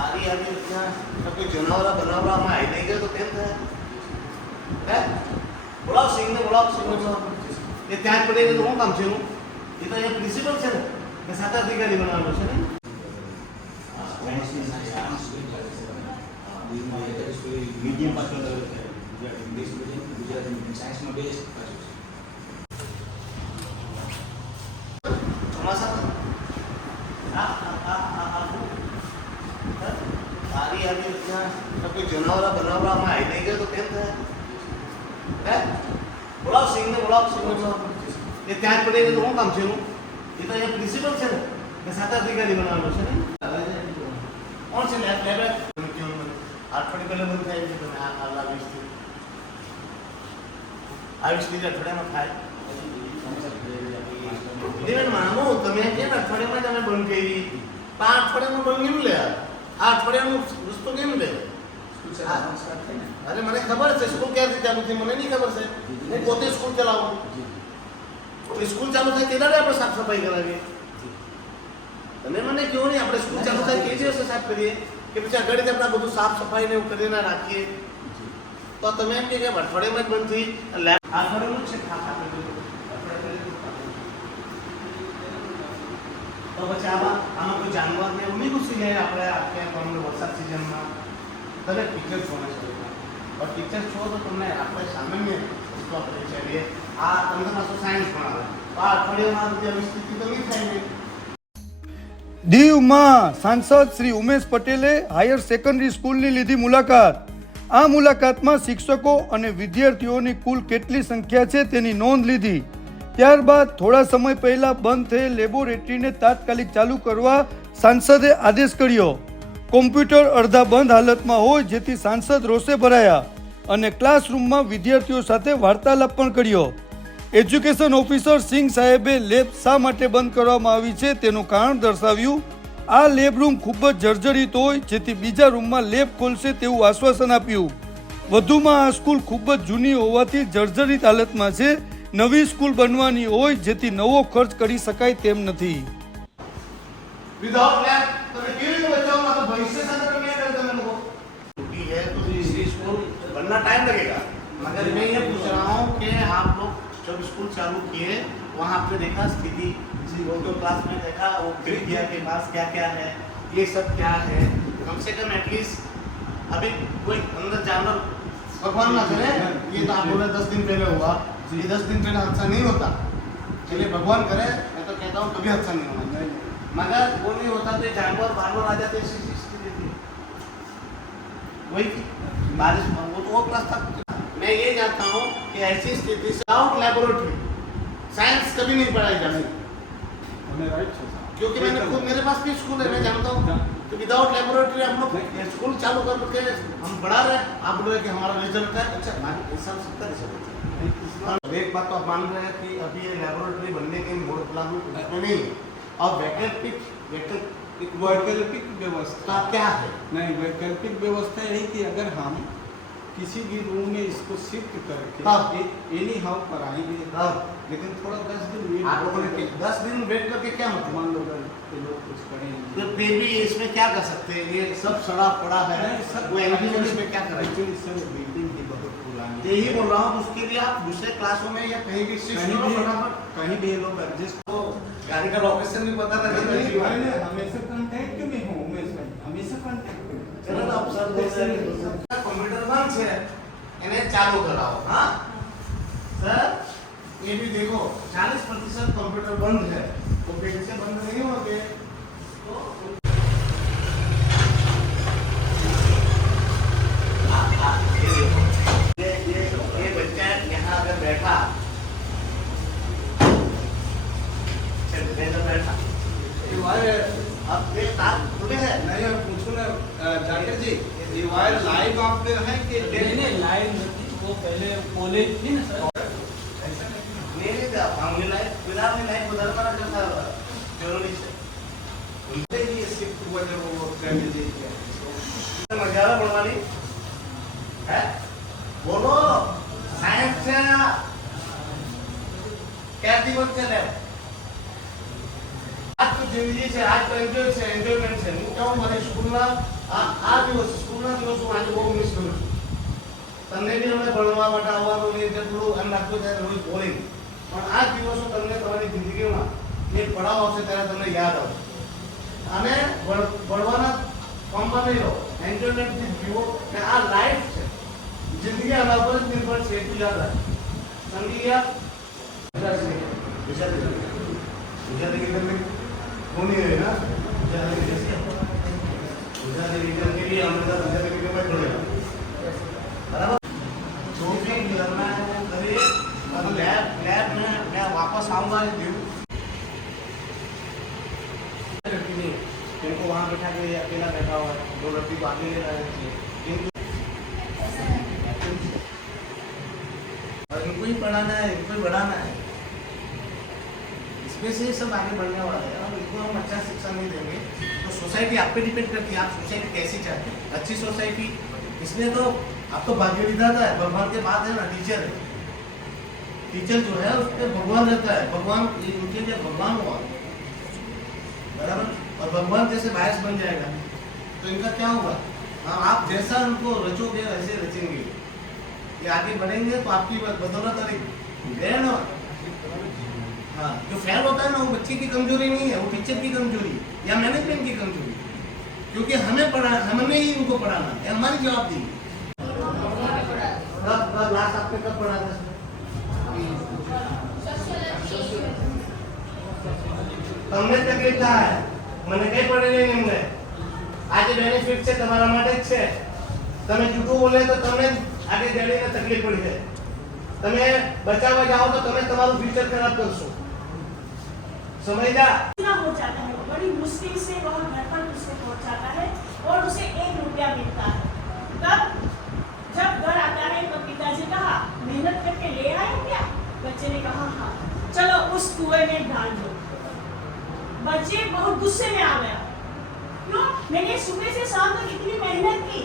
સારી આવી રીતના કોઈ જનાવરા બનાવવામાં આવી નહીં ગયો તો કેમ થાય? હે બોલાવ સિંહને બોલાવ. એ ત્યાં જ પડે તો શું કામ છે એનું? એ તો અહીંયા પ્રિન્સિપલ છે ને કે સાત અધિકારી બનાવવાનો છે ને. મીડિયમ પાછળ ઇંગ્લિશ મીડિયમ ગુજરાતી મીડિયમ સાયન્સમાં બેસ્ટ સારી આવી રીતના કોઈ જનાવરા બનાવવામાં આવી નહીં ગયો તો કેમ થાય? હે બોલાવ સિંહને બોલાવ. એ ત્યાં જ પડે તો શું કામ છે એનું? એ તો અહીંયા પ્રિન્સિપલ છે ને કે સાત અધિકારી બનાવવાનો છે ને. કોણ છે લેબ અઠવાડિયે પહેલા બંધ થાય છે. તમે આ 20 અઠવાડિયામાં થાય. મામો તમે કેમ અઠવાડિયામાં તમે બંધ કરી? આ અઠવાડિયામાં બંધ કેમ લે? આ અઠવાડિયાનું રસ્તો કેમ લે? અરે મને ખબર છે સ્કૂલ ક્યારથી ચાલુ થઈ મને નહીં ખબર છે. હું પોતે સ્કૂલ ચલાવું. સ્કૂલ ચાલુ થાય તેના આપણે સાફ સફાઈ કરાવીએ. તમે મને કહો નહીં આપણે સ્કૂલ ચાલુ થાય કે દિવસે સાફ કરીએ કે પછી આગળ આપણે બધું સાફ સફાઈ ને એવું કરીને રાખીએ તો તમે એમ કે અઠવાડિયામાં જ બંધ થઈ અઠવાડિયાનું છે તો પછી આમાં કોઈ જાનવરને એવું નહીં ઘૂસી જાય. આપણે આપણે વરસાદ સિઝનમાં તમે ટીચર છો ને પણ ટીચર છો તો તમને આપણે સામાન્ય વસ્તુ આપણે વિચારીએ. આ તમને પાછું સાયન્સ ભણાવે તો આ અઠવાડિયામાં બધી આવી સ્થિતિ તો નહીં થાય ને. દીવમાં સાંસદ શ્રી ઉમેશ પટેલે હાયર સેકન્ડરી સ્કૂલની લીધી મુલાકાત. આ મુલાકાતમાં શિક્ષકો અને વિદ્યાર્થીઓની કુલ કેટલી સંખ્યા છે તેની નોંધ લીધી. ત્યારબાદ થોડા સમય પહેલા બંધ થયેલ લેબોરેટરીને તાત્કાલિક ચાલુ કરવા સાંસદે આદેશ કર્યો. કોમ્પ્યુટર અડધા બંધ હાલતમાં હોય જેથી સાંસદ રોષે ભરાયા અને ક્લાસરૂમમાં વિદ્યાર્થીઓ સાથે વાર્તાલાપ પણ કર્યો. એજ્યુકેશન ઓફિસર સિંઘ સાહેબે લેબ શા માટે બંધ કરવામાં આવી છે તેનું કારણ દર્શાવ્યું. આ લેબ રૂમ ખૂબ જ જર્જરિત હોય જેથી બીજા રૂમમાં લેબ ખોલશે તેવું આશ્વાસન આપ્યું. વધુમાં આ સ્કૂલ ખૂબ જ જૂની હોવાથી જર્જરિત હાલતમાં છે. નવી સ્કૂલ બનવાની હોય જેથી નવો ખર્ચ કરી શકાય તેમ નથી. विदाउट लैब तो केवल तो बच्चों का तो भविष्य संकट में क्या करते हैं लोगों छुट्टी है तो इसी स्कूल बनना टाइम लगेगा. मगर मैं ये पूछ रहा हूँ कि आप लोग जब स्कूल चालू किए वहाँ आपने देखा स्थिति जो क्लास में देखा वो खिड़कियाँ के पास क्या क्या है ये सब क्या है कम से कम एटलीस्ट अभी कोई अंदर जानवर भगवान ना करे ये तो आप बोले 10 दिन पहले हुआ ये 10 दिन पहले हादसा नहीं होता. चलिए भगवान करे मैं तो कहता हूँ कभी हादसा नहीं होना चाहिए. मगर वो नहीं होता तो जानवर बार आ जाते स्थिति थी वही बारिश वो तो वो प्लस था. मैं ये जानता हूँ कि ऐसी स्थिति से आउट लेबोरेटरी साइंस कभी नहीं पढ़ाई जा सकती क्योंकि मैंने खुद मेरे पास भी स्कूल है मैं जानता हूँ कि विदाउट लेबोरेटरी हम लोग स्कूल चालू करके हम बढ़ा रहे हैं. आप बोल रहे कि हमारा रिजल्ट है अच्छा सब सकता एक बात तो आप मान रहे हैं कि अभी ये लेबोरेटरी बनने के मोड़ लागू उसमें नहीं और वैकल्पिक व्यवस्था क्या है? नहीं वैकल्पिक व्यवस्था यही कि अगर हम किसी भी रूम में इसको शिफ्ट करके एनी हाउ कराएंगे लेकिन थोड़ा 10 दिन वेट आप लोगों ने 10 दिन वेट करके क्या मतलब मान लो ये लोग कुछ करेंगे तो फिर भी इसमें क्या कर सकते हैं? ये सब सड़ा पड़ा है सब वो इंजीनियर इसमें क्या करेंगे? सर बिल्डिंग की बहुत पुरानी यही बोल रहा हूँ उसके लिए आप दूसरे क्लासों में या कहीं भी शिफ्ट करो फटाफट. कहीं भी ये लोग एडजस्ट गाड़ी का लोकेशन भी पता लगे हमेशा कांटेक्ट में हूँ हमेशा कांटेक्ट में चलो आप सर कंप्यूटर बंद है इन्हें चालू कराओ. हाँ सर ये भी देखो 40% कंप्यूटर बंद है तो फिर से बंद नहीं होंगे तो ये बच्चा यहाँ अगर बैठा बैठा अब ये तार खुले हैं नहीं अब पूछो ना जाकिर जी ये वायर लाइव आप पे है कि नहीं लाइव नहीं वो पहले कॉलेज थी ना सर नहीं हमने लाइव फिलहाल में लाइव उधर पर जैसा जरूरी है उनसे ही शिफ्ट हुआ जब वो ट्रेवल दे दिया मजारा बनवानी है बोलो साइंस से क्या दिवस चले आज तो जिंदगी से आज तो एंजॉयमेंट से હું કહું મારી સ્કૂલના આ દિવસ સ્કૂલના દિવસો આજે બહુ મિસ કરું છું. તમને બી અમે ભણવા માટે આવવાનું ને જે થોડું એમ લાગતું ત્યારે રોજ બોરિંગ, પણ આ દિવસો તમને તમારી જિંદગીમાં એક પડાવ આવશે ત્યારે તમને યાદ આવશે. અને ભણવાના કામમાં નહીં રહો, એન્જોયમેન્ટથી જીવો કે આ લાઈફ છે, જિંદગી આના પર જ નિર્ભર છે, એટલું યાદ રાખ. સમજી ગયા? ગુજરાતી रीजन में कौन नहीं है ना, ગુજરાતી रीजन के लिए हमेशा ગુજરાતી रीजन में पढ़ेगा, बराबर. जो भी करना है वो करिए. अब लैब में मैं वापस आऊँगा इनको वहाँ बैठा के अकेला बैठा हुआ है, दो लड़की को आगे ले जाना चाहिए, और इनको ही पढ़ाना है, इनको ही बढ़ाना है. इसमें से सब आगे बढ़ने वाला है. और इनको हम अच्छा शिक्षा नहीं देंगे तो सोसाइटी आप पे डिपेंड करती है, आप सोसाइटी कैसी चाहते हैं. अच्छी सोसाइटी, इसमें तो आप तो भाग्य विधाता है, भगवान के बाद है ना टीचर है. टीचर जो है उस पर भगवान रहता है, भगवान उनके लिए भगवान हुआ, बराबर. और भगवान जैसे बायस बन जाएगा तो इनका क्या होगा? हाँ, आप जैसा उनको रचोगे वैसे रचेंगे, ये आगे बढ़ेंगे तो आपकी बदौलत गए ना. हाँ, जो फेल होता है ना वो बच्चे की कमजोरी नहीं है, वो टीचर की कमजोरी या मैनेजमेंट की कमजोरी, क्योंकि हमें हमने ही उनको पढ़ाना है, हमारी जवाबदेही. कब लास्ट आपने कब पढ़ा था? તમને તકલીફ થાય, મને કઈ પડે નહીં એમને. આજે બેનિફિટ છે તમારા માટે જ છે. તમે જૂઠું બોલે તો તમને આગે જડીને તકલીફ પડી જાય. તમે બચાવવા જાઓ તો તમે તમારું ફ્યુચર ખરાબ કરશો. समझ जा हो जाता है, बड़ी मुश्किल से वह घर पर उसे पहुंचाता है और उसे 1 रुपया मिलता है. तब जब घर आता है तो पिताजी कहा मेहनत करके ले आए क्या? बच्चे ने कहा हाँ. चलो उस कुएं में डाल दो. बच्चे बहुत गुस्से में आ गया, क्यों? मैंने सुबह से शाम तक इतनी मेहनत की.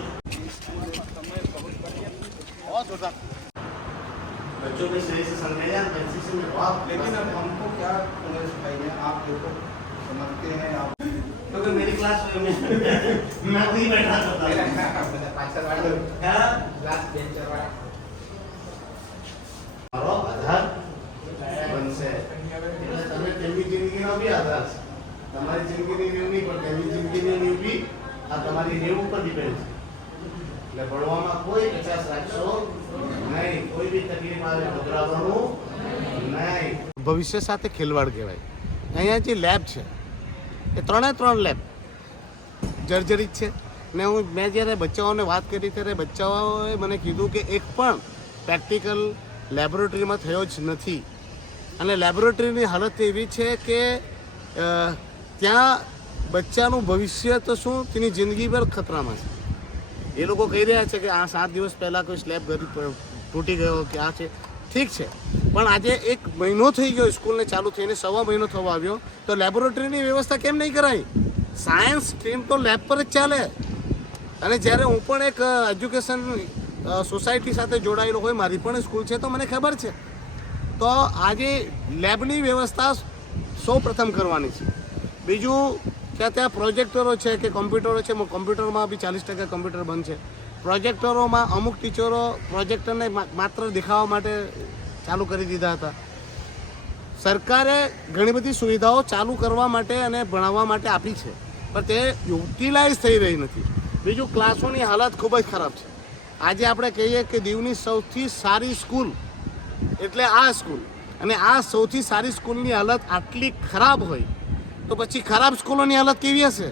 बच्चों को सही से समझाया, बच्चे से में आप. लेकिन अब हमको क्या समझ पाएंगे, आप देखो समझते हैं आप, क्योंकि मेरी क्लास में मैं वही बैठा था. મારો આધાર બનશે એટલે તમે તેમની જિંદગીનો બી આધાર છે. તમારી જિંદગીની નીવ નહીં પણ તેમની જિંદગીની નીવ બી આ તમારી નીવ ઉપર ડિપેન્ડ છે. એટલે ભણવામાં કોઈ કચાશ રાખશો નહીં, કોઈ બી તકલીફ આવે ગભરાવાનું નહીં. ભવિષ્ય સાથે ખેલવાડ કહેવાય. અહીંયા જે લેબ છે એ 3 લેબ જર્જરિત છે ને મેં જ્યારે બચ્ચાઓને વાત કરી ત્યારે બચ્ચાઓએ મને કીધું કે એક પણ પ્રેક્ટિકલ લેબોરેટરીમાં થયો જ નથી. અને લેબોરેટરીની હાલત એવી છે કે ત્યાં બચ્ચાનું ભવિષ્ય તો શું તેની જિંદગી પર ખતરામાં છે. એ લોકો કહી રહ્યા છે કે આ 7 દિવસ પહેલાં કોઈ સ્લેબ તૂટી ગયો કે આ છે, ઠીક છે, પણ આજે 1 મહિનો થઈ ગયો સ્કૂલને ચાલુ થઈને, 1.25 મહિનો થવા આવ્યો તો લેબોરેટરીની વ્યવસ્થા કેમ નહીં કરાઈ? સાયન્સ સ્ટ્રીમ તો લેબ પર જ ચાલે. અને જ્યારે હું પણ એક એજ્યુકેશન સોસાયટી સાથે જોડાયેલો હોય, મારી પણ સ્કૂલ છે તો મને ખબર છે. તો આજે લેબની વ્યવસ્થા સૌ પ્રથમ કરવાની છે. બીજું કે ત્યાં પ્રોજેક્ટરો છે કે કોમ્પ્યુટરો છે, કોમ્પ્યુટરમાં બી 40% કોમ્પ્યુટર બંધ છે. પ્રોજેક્ટરોમાં અમુક ટીચરો પ્રોજેક્ટરને માત્ર દેખાવા માટે ચાલુ કરી દીધા હતા. સરકારે ઘણી બધી સુવિધાઓ ચાલુ કરવા માટે અને ભણાવવા માટે આપી છે, પણ તે યુટિલાઇઝ થઈ રહી નથી. બીજું ક્લાસોની હાલત ખૂબ જ ખરાબ છે. આજે આપણે કહીએ કે દીવની સૌથી સારી સ્કૂલ એટલે આ સ્કૂલ, અને આ સૌથી સારી સ્કૂલની હાલત આટલી ખરાબ હોય તો પછી ખરાબ સ્કૂલોની હાલત કેવી હશે?